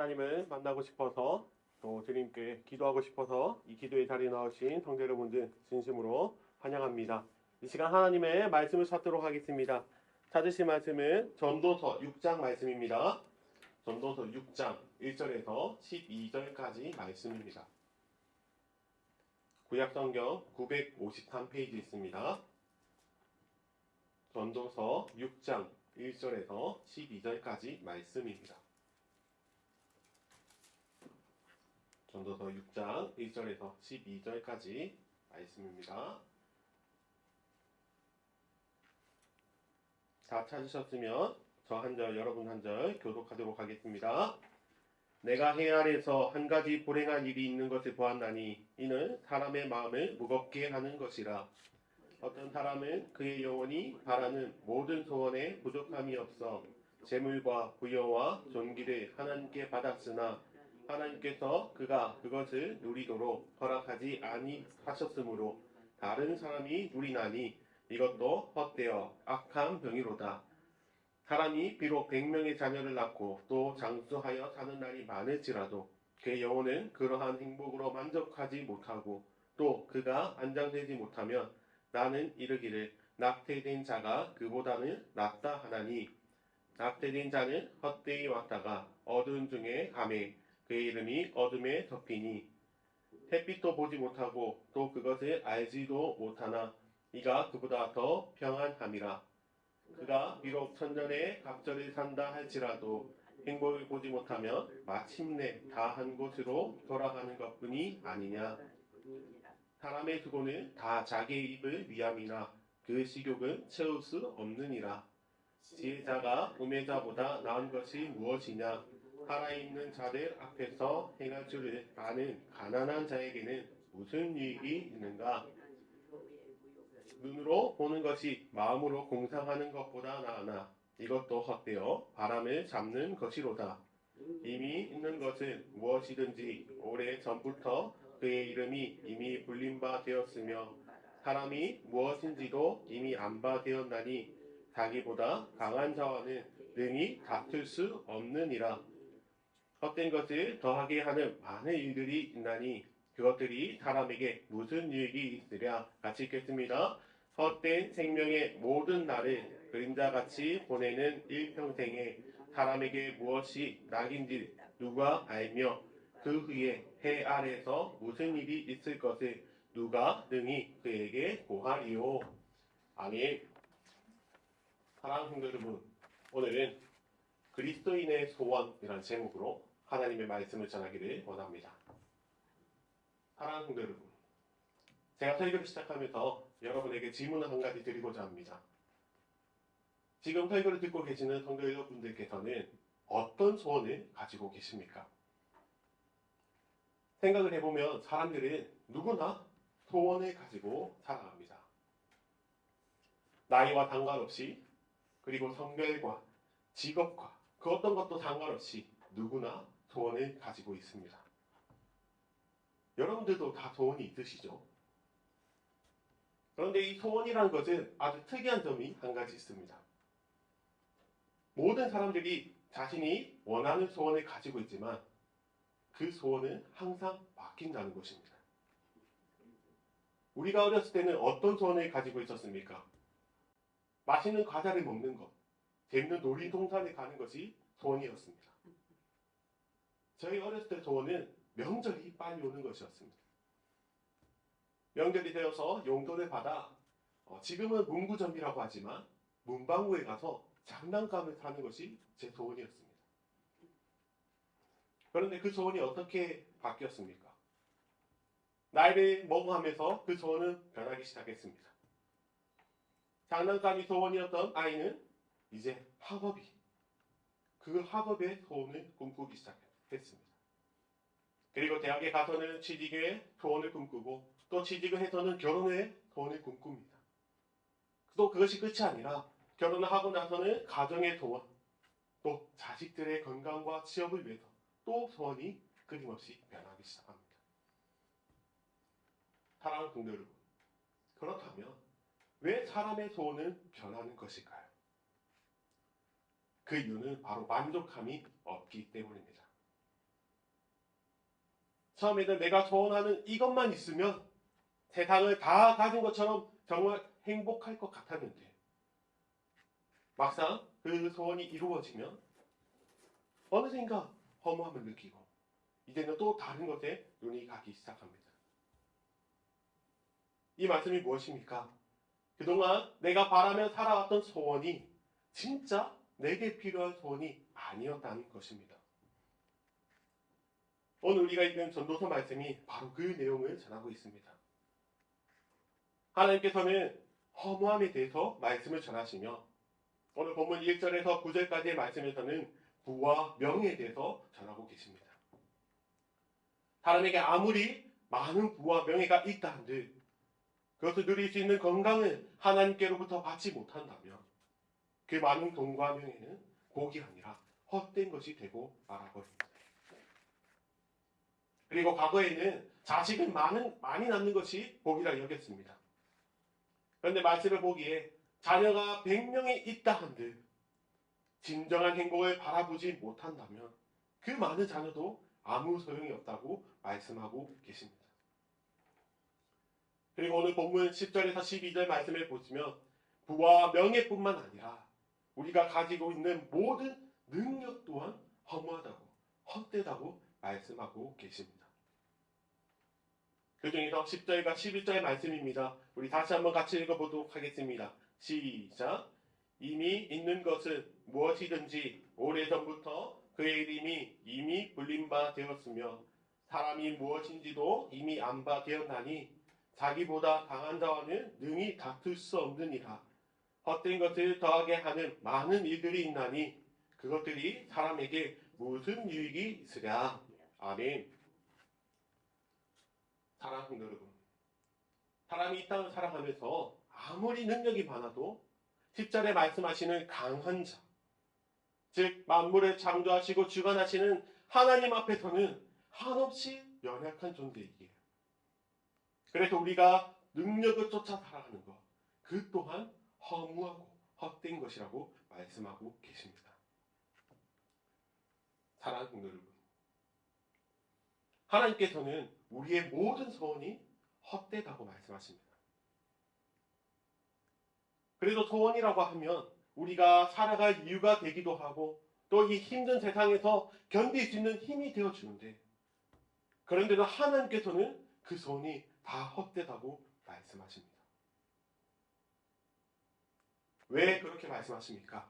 하나님을 만나고 싶어서 또 주님께 기도하고 싶어서 이 기도의 자리에 나오신 성도 여러분들 진심으로 환영합니다. 이 시간 하나님의 말씀을 찾도록 하겠습니다. 찾으실 말씀은 전도서 6장 말씀입니다. 전도서 6장 1절에서 12절까지 말씀입니다. 구약성경 953페이지 있습니다. 전도서 6장 1절에서 12절까지 말씀입니다. 전도서 6장 1절에서 12절까지 말씀입니다. 다 찾으셨으면 저 한 절 여러분 한 절 교독하도록 하겠습니다. 내가 해 아래서 한 가지 불행한 일이 있는 것을 보았나니 이는 사람의 마음을 무겁게 하는 것이라. 어떤 사람은 그의 영혼이 바라는 모든 소원에 부족함이 없어 재물과 부여와 존귀를 하나님께 받았으나 하나님께서 그가 그것을 누리도록 허락하지 아니하셨으므로 다른 사람이 누리나니 이것도 헛되어 악한 병이로다. 사람이 비록 100명의 자녀를 낳고 또 장수하여 사는 날이 많을지라도 그의 영혼은 그러한 행복으로 만족하지 못하고 또 그가 안장되지 못하면 나는 이르기를 낙태된 자가 그보다는 낫다 하나니 낙태된 자는 헛되이 왔다가 어두운 중에 가매 그의 이름이 어둠에 덮이니 햇빛도 보지 못하고 또 그것을 알지도 못하나 이가 그보다 더 평안함이라. 그가 비록 천년의 갑절을 산다 할지라도 행복을 보지 못하면 마침내 다한 곳으로 돌아가는 것뿐이 아니냐. 사람의 수고는 다 자기의 입을 위함이나 그 식욕은 채울 수 없느니라. 지혜자가 우매자보다 나은 것이 무엇이냐. 살아있는 자들 앞에서 행할 줄을 아는 가난한 자에게는 무슨 유익이 있는가. 눈으로 보는 것이 마음으로 공상하는 것보다 나으나 이것도 헛되어 바람을 잡는 것이로다. 이미 있는 것은 무엇이든지 오래 전부터 그의 이름이 이미 불린 바 되었으며 사람이 무엇인지도 이미 안 바 되었나니 자기보다 강한 자와는 능히 다툴 수 없느니라. 헛된 것을 더하게 하는 많은 일들이 있나니 그것들이 사람에게 무슨 유익이 있으랴. 같이 읽겠습니다. 헛된 생명의 모든 날을 그림자같이 보내는 일평생에 사람에게 무엇이 낙인지 누가 알며 그 후에 해 아래서 무슨 일이 있을 것을 누가 능히 그에게 고하리요. 아멘. 사랑하는 성도 여러분, 오늘은 그리스도인의 소원이라는 제목으로 하나님의 말씀을 전하기를 원합니다. 사랑하는 성도 여러분, 제가 설교를 시작하면서 여러분에게 질문을 한 가지 드리고자 합니다. 지금 설교를 듣고 계시는 성도 여러분들께서는 어떤 소원을 가지고 계십니까? 생각을 해보면 사람들은 누구나 소원을 가지고 살아갑니다. 나이와 상관없이, 그리고 성별과 직업과 그 어떤 것도 상관없이 누구나 소원을 가지고 있습니다. 여러분들도 다 소원이 있으시죠? 그런데 이 소원이라는 것은 아주 특이한 점이 한 가지 있습니다. 모든 사람들이 자신이 원하는 소원을 가지고 있지만 그 소원은 항상 바뀐다는 것입니다. 우리가 어렸을 때는 어떤 소원을 가지고 있었습니까? 맛있는 과자를 먹는 것, 재밌는 놀이동산에 가는 것이 소원이었습니다. 저희 어렸을 때 소원은 명절이 빨리 오는 것이었습니다. 명절이 되어서 용돈을 받아 지금은 문구점이라고 하지만 문방구에 가서 장난감을 사는 것이 제 소원이었습니다. 그런데 그 소원이 어떻게 바뀌었습니까? 나이를 먹어가면서 그 소원은 변하기 시작했습니다. 장난감이 소원이었던 아이는 이제 학업이, 그 학업의 소원을 꿈꾸기 시작했습니다. 그리고 대학에 가서는 취직의 소원을 꿈꾸고 또 취직을 해서는 결혼의 소원을 꿈꿉니다. 또 그것이 끝이 아니라 결혼을 하고 나서는 가정의 소원, 또 자식들의 건강과 취업을 위해서 또 소원이 끊임없이 변하기 시작합니다. 사랑하는 성도 여러분, 그렇다면 왜 사람의 소원은 변하는 것일까요? 그 이유는 바로 만족함이 없기 때문입니다. 처음에는 내가 소원하는 이것만 있으면 세상을 다 가진 것처럼 정말 행복할 것 같았는데 막상 그 소원이 이루어지면 어느샌가 허무함을 느끼고 이제는 또 다른 것에 눈이 가기 시작합니다. 이 말씀이 무엇입니까? 그동안 내가 바라며 살아왔던 소원이 진짜 내게 필요한 소원이 아니었다는 것입니다. 오늘 우리가 읽은 전도서 말씀이 바로 그 내용을 전하고 있습니다. 하나님께서는 허무함에 대해서 말씀을 전하시며 오늘 본문 1절에서 9절까지의 말씀에서는 부와 명예에 대해서 전하고 계십니다. 사람에게 아무리 많은 부와 명예가 있다 한들 그것을 누릴 수 있는 건강을 하나님께로부터 받지 못한다면 그 많은 돈과 명예는 복이 아니라 헛된 것이 되고 말아버립니다. 그리고 과거에는 자식을 많이 낳는 것이 복이라 여겼습니다. 그런데 말씀을 보기에 자녀가 100명이 있다 한들 진정한 행복을 바라보지 못한다면 그 많은 자녀도 아무 소용이 없다고 말씀하고 계십니다. 그리고 오늘 본문 10절에서 12절 말씀을 보시면 부와 명예뿐만 아니라 우리가 가지고 있는 모든 능력 또한 허무하다고 헛되다고 말씀하고 계십니다. 그 중에서 10절과 11절 말씀입니다. 우리 다시 한번 같이 읽어보도록 하겠습니다. 시작. 이미 있는 것은 무엇이든지 오래전부터 그의 이름이 이미 불린 바 되었으며 사람이 무엇인지도 이미 안 바 되었나니 자기보다 강한 자와는 능히 다툴 수 없느니라. 헛된 것을 더하게 하는 많은 일들이 있나니 그것들이 사람에게 무슨 유익이 있으랴. 아멘. 사랑하는 여러분, 사람이 이 땅을 살아가면서 아무리 능력이 많아도 10절에 말씀하시는 강한 자, 즉 만물을 창조하시고 주관하시는 하나님 앞에서는 한없이 연약한 존재이기에 그래서 우리가 능력을 쫓아 살아가는 것, 그 또한 허무하고 헛된 것이라고 말씀하고 계십니다. 사랑하는 여러분, 하나님께서는 우리의 모든 소원이 헛되다고 말씀하십니다. 그래도 소원이라고 하면 우리가 살아갈 이유가 되기도 하고 또 이 힘든 세상에서 견딜 수 있는 힘이 되어주는데 그런데도 하나님께서는 그 소원이 다 헛되다고 말씀하십니다. 왜 그렇게 말씀하십니까?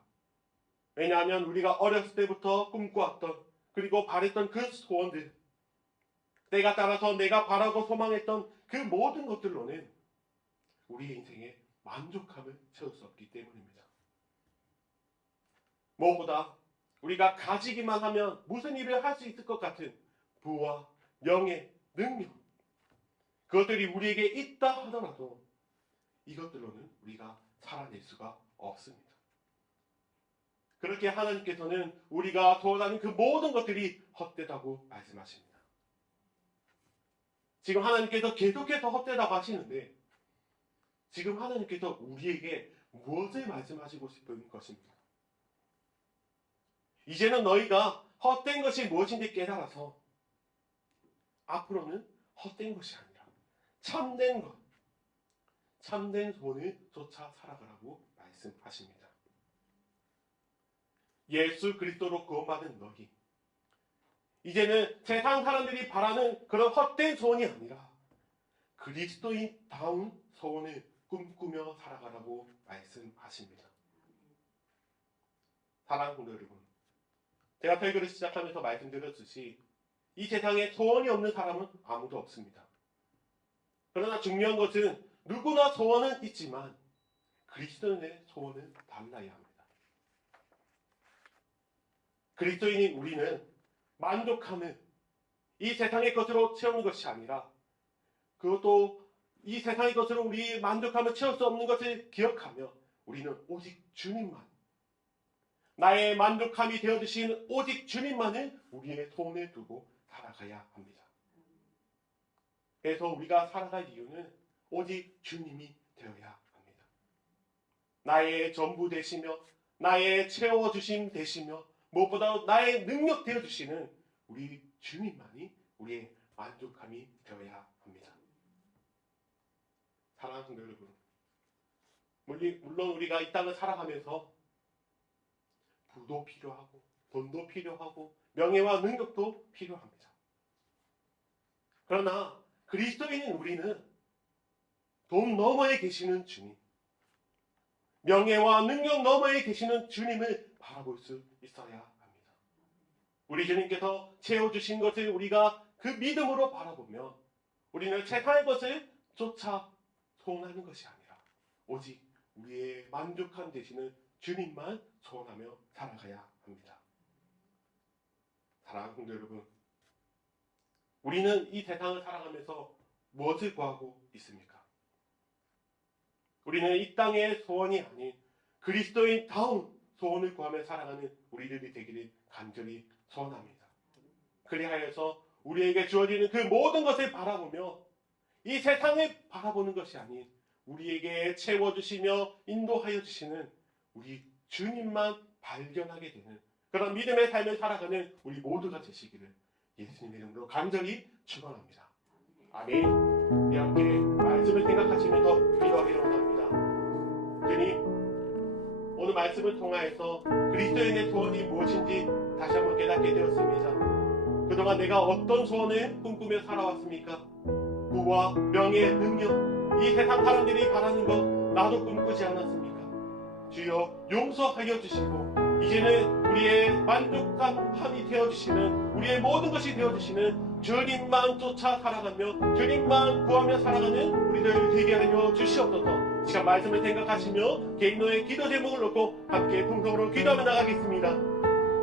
왜냐하면 우리가 어렸을 때부터 꿈꿔왔던 그리고 바랬던 그 소원들 때가 따라서 내가 바라고 소망했던 그 모든 것들로는 우리의 인생에 만족함을 채울 수 없기 때문입니다. 무엇보다 우리가 가지기만 하면 무슨 일을 할 수 있을 것 같은 부와 명예, 능력 그것들이 우리에게 있다 하더라도 이것들로는 우리가 살아낼 수가 없습니다. 그렇게 하나님께서는 우리가 소원하는 그 모든 것들이 헛되다고 말씀하십니다. 지금 하나님께서 계속해서 헛되다고 하시는데 지금 하나님께서 우리에게 무엇을 말씀하시고 싶은 것입니까? 이제는 너희가 헛된 것이 무엇인지 깨달아서 앞으로는 헛된 것이 아니라 참된 것, 참된 소원을 쫓아 살아가라고 말씀하십니다. 예수 그리스도로 구원받은 너희, 이제는 세상 사람들이 바라는 그런 헛된 소원이 아니라 그리스도인다운 소원을 꿈꾸며 살아가라고 말씀하십니다. 사랑하는 여러분, 제가 설교를 시작하면서 말씀드렸듯이 이 세상에 소원이 없는 사람은 아무도 없습니다. 그러나 중요한 것은 누구나 소원은 있지만 그리스도인의 소원은 달라야 합니다. 그리스도인인 우리는 만족함을 이 세상의 것으로 채우는 것이 아니라 그것도 이 세상의 것으로 우리의 만족함을 채울 수 없는 것을 기억하며 우리는 오직 주님만, 나의 만족함이 되어주신 오직 주님만을 우리의 소원에 두고 살아가야 합니다. 그래서 우리가 살아갈 이유는 오직 주님이 되어야 합니다. 나의 전부 되시며 나의 채워주심 되시며 무엇보다 나의 능력 되어주시는 우리 주님만이 우리의 만족함이 되어야 합니다. 사랑하는 성도 여러분, 물론 우리가 이 땅을 살아가면서 부도 필요하고 돈도 필요하고 명예와 능력도 필요합니다. 그러나 그리스도인인 우리는 돈 너머에 계시는 주님, 명예와 능력 너머에 계시는 주님을 바라볼 수 있어야 합니다. 우리 주님께서 채워주신 것을 우리가 그 믿음으로 바라보며 우리는 세상의 것을 쫓아 소원하는 것이 아니라 오직 우리의 만족함 되시는 주님만 소원하며 살아가야 합니다. 사랑하는 성도 여러분, 우리는 이 세상을 살아가면서 무엇을 구하고 있습니까? 우리는 이 땅의 소원이 아닌 그리스도인 다운 소원을 구하며 살아가는 우리들이 되기를 간절히 소원합니다. 그리하여서 우리에게 주어지는 그 모든 것을 바라보며 이 세상을 바라보는 것이 아닌 우리에게 채워주시며 인도하여 주시는 우리 주님만 발견하게 되는 그런 믿음의 삶을 살아가는 우리 모두가 되시기를 예수님의 이름으로 간절히 축원합니다. 아멘. 우리 함께 말씀을 생각하시면서 기도하기를 원합니다. 주님, 오늘 말씀을 통하여서 그리스도인의 소원이 무엇인지 다시 한번 깨닫게 되었습니다. 그동안 내가 어떤 소원을 꿈꾸며 살아왔습니까? 부와 명예, 능력, 이 세상 사람들이 바라는 것 나도 꿈꾸지 않았습니까? 주여 용서하여 주시고 이제는 우리의 만족함이 되어주시는 우리의 모든 것이 되어주시는 주님만 쫓아 살아가며 주님만 구하며 살아가는 우리들 되게 하여 주시옵소서. 시간 말씀을 생각하시며 개인의 기도 제목을 놓고 함께 통성으로 기도하며 나가겠습니다.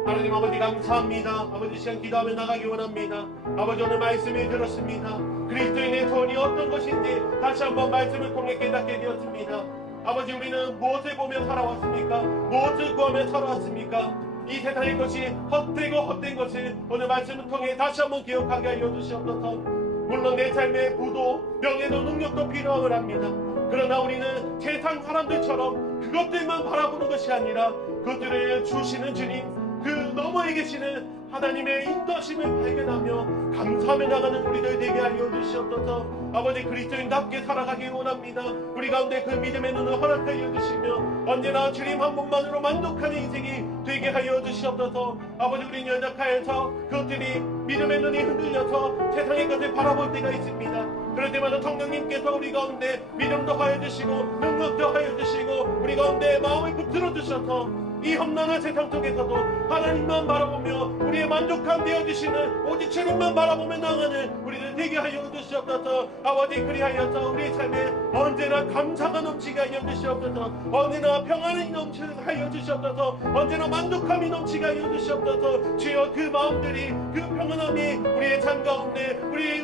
하나님 아버지 감사합니다. 아버지 시간 기도하며 나가기 원합니다. 아버지 오늘 말씀을 들었습니다. 그리스도인의 소원이 어떤 것인지 다시 한번 말씀을 통해 깨닫게 되었습니다. 아버지 우리는 무엇을 보며 살아왔습니까? 무엇을 구하며 살아왔습니까? 이 세상의 것이 헛되고 헛된 것을 오늘 말씀을 통해 다시 한번 기억하게 하여 주시옵소서. 물론 내 삶의 부도 명예도 능력도 필요함을 합니다. 그러나 우리는 세상 사람들처럼 그것들만 바라보는 것이 아니라 그것들을 주시는 주님 그 너머에 계시는 하나님의 인도하심을 발견하며 감사하며 나가는 우리들 되게 하여 주시옵소서. 아버지 그리스도인답게 살아가길 원합니다. 우리 가운데 그 믿음의 눈을 허락하여 주시며 언제나 주님 한 분만으로 만족하는 인생이 되게 하여 주시옵소서. 아버지 우리는 연약하여서 그것들이 믿음의 눈이 흔들려서 세상의 것을 바라볼 때가 있습니다. 그럴 때마다 성령님께서 우리 가운데 믿음도 하여 주시고 능력도 하여 주시고 우리 가운데 마음을 붙들어 주셔서 이 험난한 세상 속에서도 하나님만 바라보며 우리의 만족함 되어주시는 오직 주님만 바라보며 나가는 우리를 되게 하여 주시옵소서. 아버지 그리하여서 우리의 삶에 언제나 감사가 넘치게 하여 주시옵소서. 언제나 평안이 넘치게 하여 주시옵소서. 언제나 만족함이 넘치게 하여 주시옵소서. 주여 그 마음들이 그 평안함이 우리의 삶 가운데 우리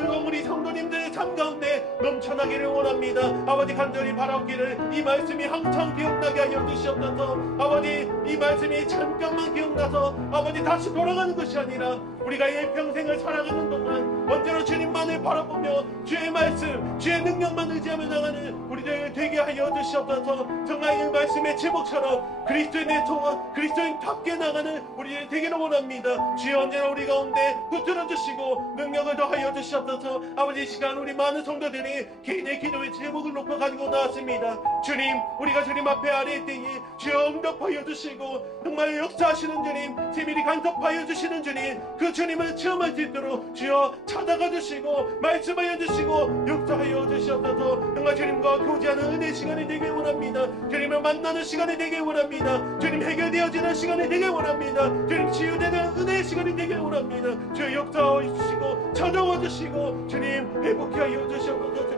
성도님들의 삶 가운데 넘쳐나기를 원합니다. 아버지 간절히 바라기를 이 말씀이 항상 기억나게 하여 주시옵소서. 아버지 이 말씀이 잠깐만 기억나서 아버지 다시 돌아가는 것이 아니라 우리가 일평생을 살아가는 동안 언제나 주님만을 바라보며 주의 말씀 주의 능력만 의지하며 나가는 우리들 되게 하여 주시옵소서. 정말 이 말씀의 제목처럼 그리스도인의 소원 그리스도인답게 나가는 우리들 되기를 원합니다. 주여 언제나 우리 가운데 붙들어 주시고 능력을 더하여 주시옵소서. 아버지 이 시간 우리 많은 성도들이 개인의 기도의 제목을 놓고 가지고 나왔습니다. 주님 우리가 주님 앞에 아뢰일 때에 주여 응답하여 주시고 정말 역사하시는 주님 세밀히 간섭하여 주시는 주님 그 주님을 체험할 수 있도록 주여 찾아가 주시고 말씀하여 주시고 역사하여 주시옵소서. 정말 주님과 교제하는 은혜 시간이 되길 원합니다. 주님을 만나는 시간이 되길 원합니다. 주님 해결되어지는 시간이 되길 원합니다. 주님 치유되는 은혜의 시간이 되길 원합니다. 주여 역사하여 주시고 찾아와 주시고 주님 회복하여 주시옵소서.